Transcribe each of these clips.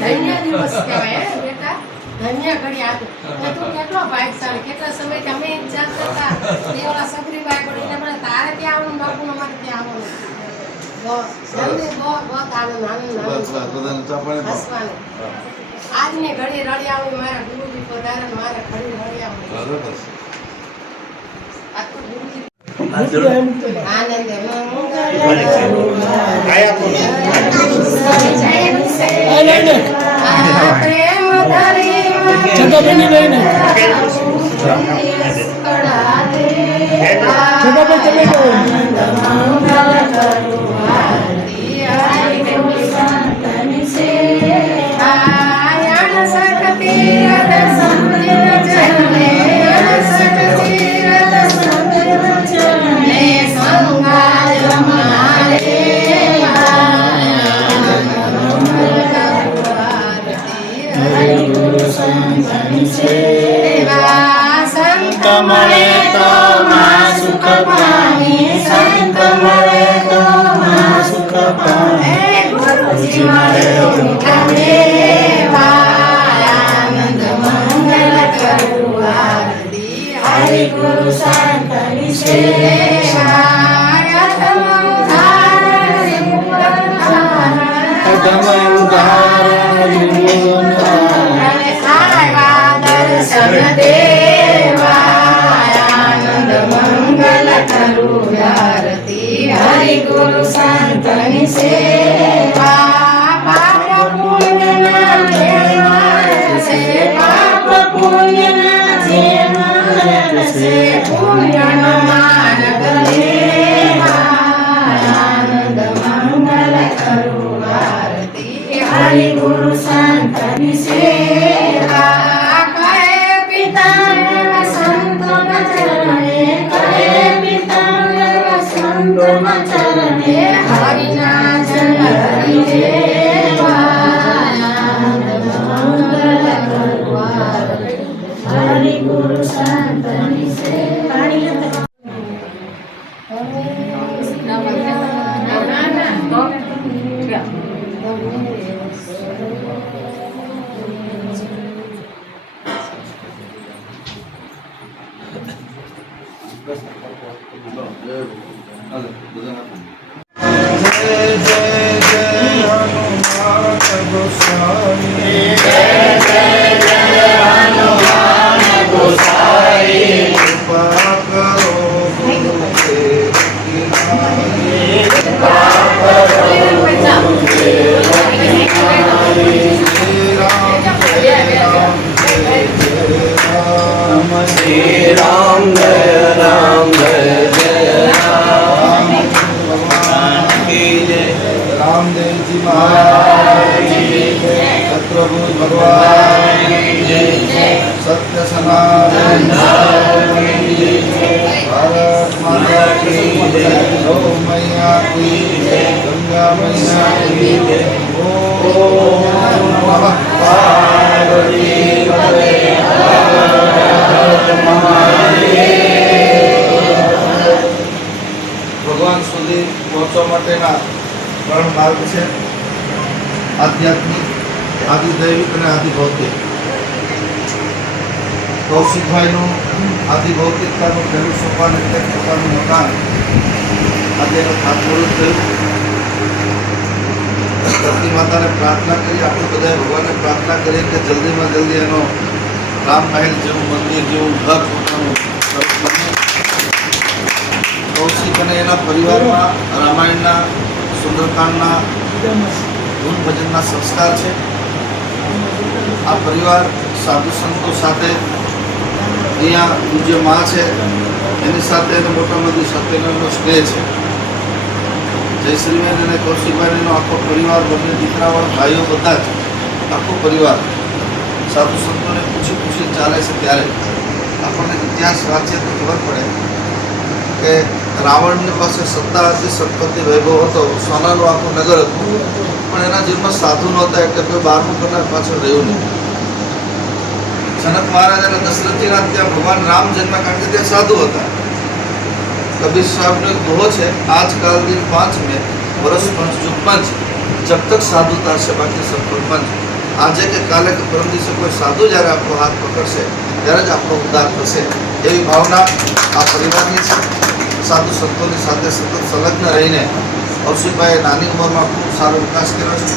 ધન્ય દિવસ કહેવાય બેટા, ધન્ય ઘડી આ તું કેટલો ભાગ્યશાળી, કેટલા સમયથી અમે ઇંતજાર કરતા એ ઓલા સગરીબાઈ પણ એને મને તારે ત્યાં આવવાનું બાપુને મારે ત્યાં આવવાનું બહુ આનંદ હસવાનું આજની ઘડી રડી આવું મારા ગુરુજી પધારે મારા ઘડી રડી આવું આનંદ પ્રેમ સંત મળે તો માં સુખ પામી, સંત મળે તો માં સુખ પામી, ગુરુજી મળે આનંદ મંગલ કરું આરતી, હરિ ગુરુ સંતની સેવા આનંદ મંગલ કરું આરતી, હરિ ગુરુ સંતની સેવા પાપ પુણ્યના છે, પાપ પુણ્યના છે, પુણ્યનો માર્ગ આનંદ મંગલ કરું આરતી, હરિ ગુરુ સંતની સેવા ચરણે હરિના જન હરિ હરિ ગુરુ સંતની સેવા जय जय जय हनुमान गोसाई, जय जय जय हनुमान गोसाई, कृपा करो गुरुदेव की नाई, कृपा करो गुरुदेव की नाई, श्री राम जय राम जय जय राम, रामदेव जी महाराज की जय, छत्रपति भगवान की जय, सत्य सनातन भारत माता की जय, गौ मैया की जय, गंगा मैया की जय, ओम नमः पार्वती पते ભગવાન સુધી પહોંચવા માટેના ત્રણ માર્ગ છે, આધ્યાત્મિક, આદિદૈવિક અને આદિભૌતિક. કૌશિકભાઈનું આદિભૌતિકતાનું પહેલું સોપાન એટલે પોતાનું મકાન આજે ખાતમુહૂર્ત થયું. ધરતી માતાને પ્રાર્થના કરી, આપણે બધાએ ભગવાનને પ્રાર્થના કરીએ કે જલ્દીમાં જલ્દી એનો રામ મહેલ જેવું મંદિર જેવું ઘર પોતાનું બને. કૌશિક અને એના પરિવારમાં રામાયણના, સુંદરકાંડના, ધૂન ભજનના સંસ્કાર છે. આ પરિવાર સાધુ સંતો સાથે અહીંયા પૂજ્ય મા છે એની સાથે એને મોટા નદી સત્યનારાયણનો સ્નેહ છે. જયશ્રીબેન અને કૌશિકભાઈનો આખો પરિવાર, બંને દીકરાવાળા ભાઈઓ બધા જ આખો પરિવાર સાધુ સંતોને પૂછી ચાલે છે. ત્યારે આપણને ઇતિહાસ વાંચીએ તો ખબર પડે કે રાવણની પાસે સત્તા હતી, સંપત્તિ, વૈભવ હતો, સોનાનું આખું નગર હતું, પણ એના જીવનમાં સાધુ નહોતા એટલે કોઈ બહારનું કરનાર પાછળ રહ્યું નહીં. જનક મહારાજ અને દશરથજીના ત્યાં ભગવાન રામ જન્મ, કારણ કે ત્યાં સાધુ હતા. કબીર સાહેબનો એક દોહો છે, આજકાલ દિન 5 में वर्ष पंच जुग पंच, जब तक साधुता से बाकी सब पंच. આજે કે કાલે કે પરમ દિવસે કોઈ સાધુ જ્યારે આપણો હાથ પકડશે ત્યારે જ આપણો ઉદ્ધાર થશે, એવી ભાવના આ પરિવારની છે. સાધુ સંતોની સાથે સતત સંલગ્ન રહીને કૌશિકભાઈએ નાની ઉંમરમાં ખૂબ સારો વિકાસ કર્યો છે.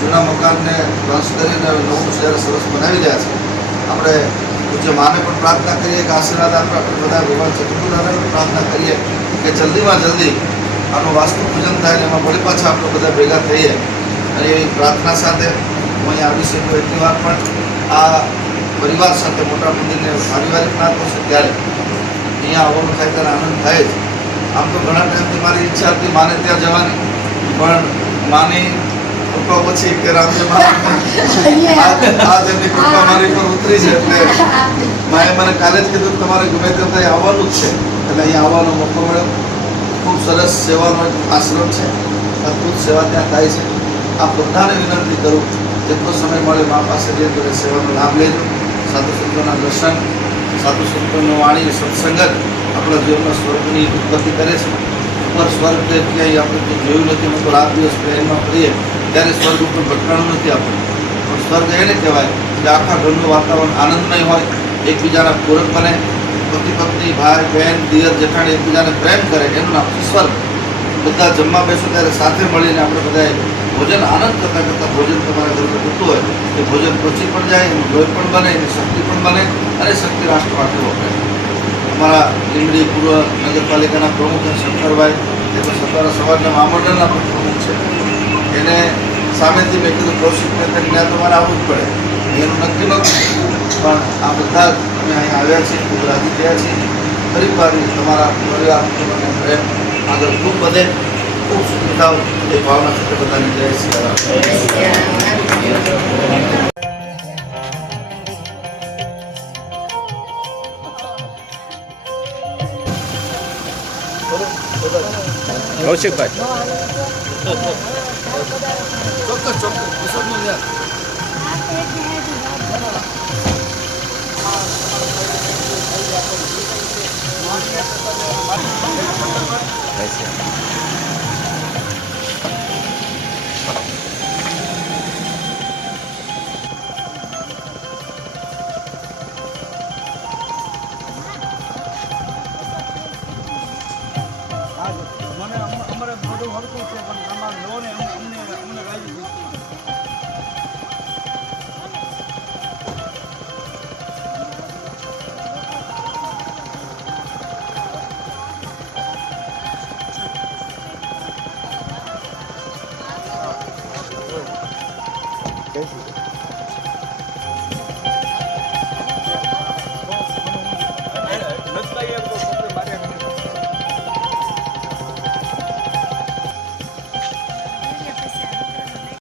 જૂના મકાનને ધ્વંસ કરીને નવું શહેર સરસ બનાવી રહ્યા છે. આપણે પૂજ્ય માને પણ પ્રાર્થના કરીએ કે આશીર્વાદ આપે. આપણે બધા ભગવાન ચતુર્દાદાને પણ પ્રાર્થના કરીએ કે જલ્દીમાં જલ્દી આનું વાસ્તુ પૂજન થાય ને એમાં વળી પાછા આપણે બધા ભેગા થઈએ. અને એવી પ્રાર્થના સાથે હું અહીંયા આવી શકું એટલી વાર પણ આ પરિવાર સાથે મોટા મંદિરને પારિવારિક નાતો છે ત્યારે અહીંયા આવવાનું થાય ત્યારે આનંદ થાય જ. આમ તો ઘણા ટાઈમથી મારી ઈચ્છા હતી માને ત્યાં જવાની, પણ માની કૃપા પછી કે રામદેવ આજ એમની કૃપા મારી પર ઉતરી છે એટલે માએ મને કાલે જ કીધું તમારે ગમે તેમ થાય આવવાનું જ છે. એટલે અહીંયા આવવાનો મોકો મળ્યો. ખૂબ સરસ સેવાનો એક આશ્રમ છે, અદ્ભુત સેવા ત્યાં થાય છે. આ બધાને વિનંતી કરું જેટલો સમય મળે મા પાસે જઈ તો સેવાનો લાભ લેજો. સાધુ સંતોના દર્શન, સાધુ સંતોનો વાણી સત્સંગ જ આપણા જીવનમાં સ્વર્ગની ઉત્પત્તિ કરે છે. ઉપર સ્વર્ગ ક્યાંય આપણે તો જોયું નથી. અમે તો રાત દિવસ પ્લેનમાં ફરીએ ત્યારે સ્વર્ગ ઉપર ભટકાણું નથી આપણું. પણ સ્વર્ગ એને કહેવાય કે આખા ઘરનું વાતાવરણ આનંદમય હોય, એકબીજાના પૂરક બને, પતિ પત્ની ભાઈ બહેન દિયર જેઠાણી એકબીજાને પ્રેમ કરે, એનું નામ છે સ્વર્ગ. બધા જમવા બેસો ત્યારે સાથે મળીને આપણે બધાએ ભોજન આનંદ કરતાં કરતાં ભોજન તમારા ઘરમાં થતું હોય એ ભોજન પચી પણ જાય, એનું લોહી પણ બને, એની શક્તિ પણ બને અને શક્તિ રાષ્ટ્ર માટે વપરાય. અમારા લીંબડી પૂર્વ નગરપાલિકાના પ્રમુખ શંકરભાઈ એ તો સત્તારા સમાજના મહામંડળના પણ પ્રમુખ છે. એને સામેથી મેં કીધું કૌશિકને ત્યાં તમારે આવવું જ પડે, એનું નક્કી નહોતું. પણ આ બધા અમે અહીંયા આવ્યા છીએ, ખૂબ રાજી થયા છીએ. ફરી વાર તમારા પરિવાર પ્રેમ આગળ ખૂબ વધે, ખૂબ સુખી થાવ એ ભાવના સાથે બધાની જય શ્રી રામ. કૌશિકભાઈ ચોક્કસ ચોક્કસ વિસર્જન યાર. અમારે બધું હરકું છે પણ અમારે લોને અમને રાજી કઈ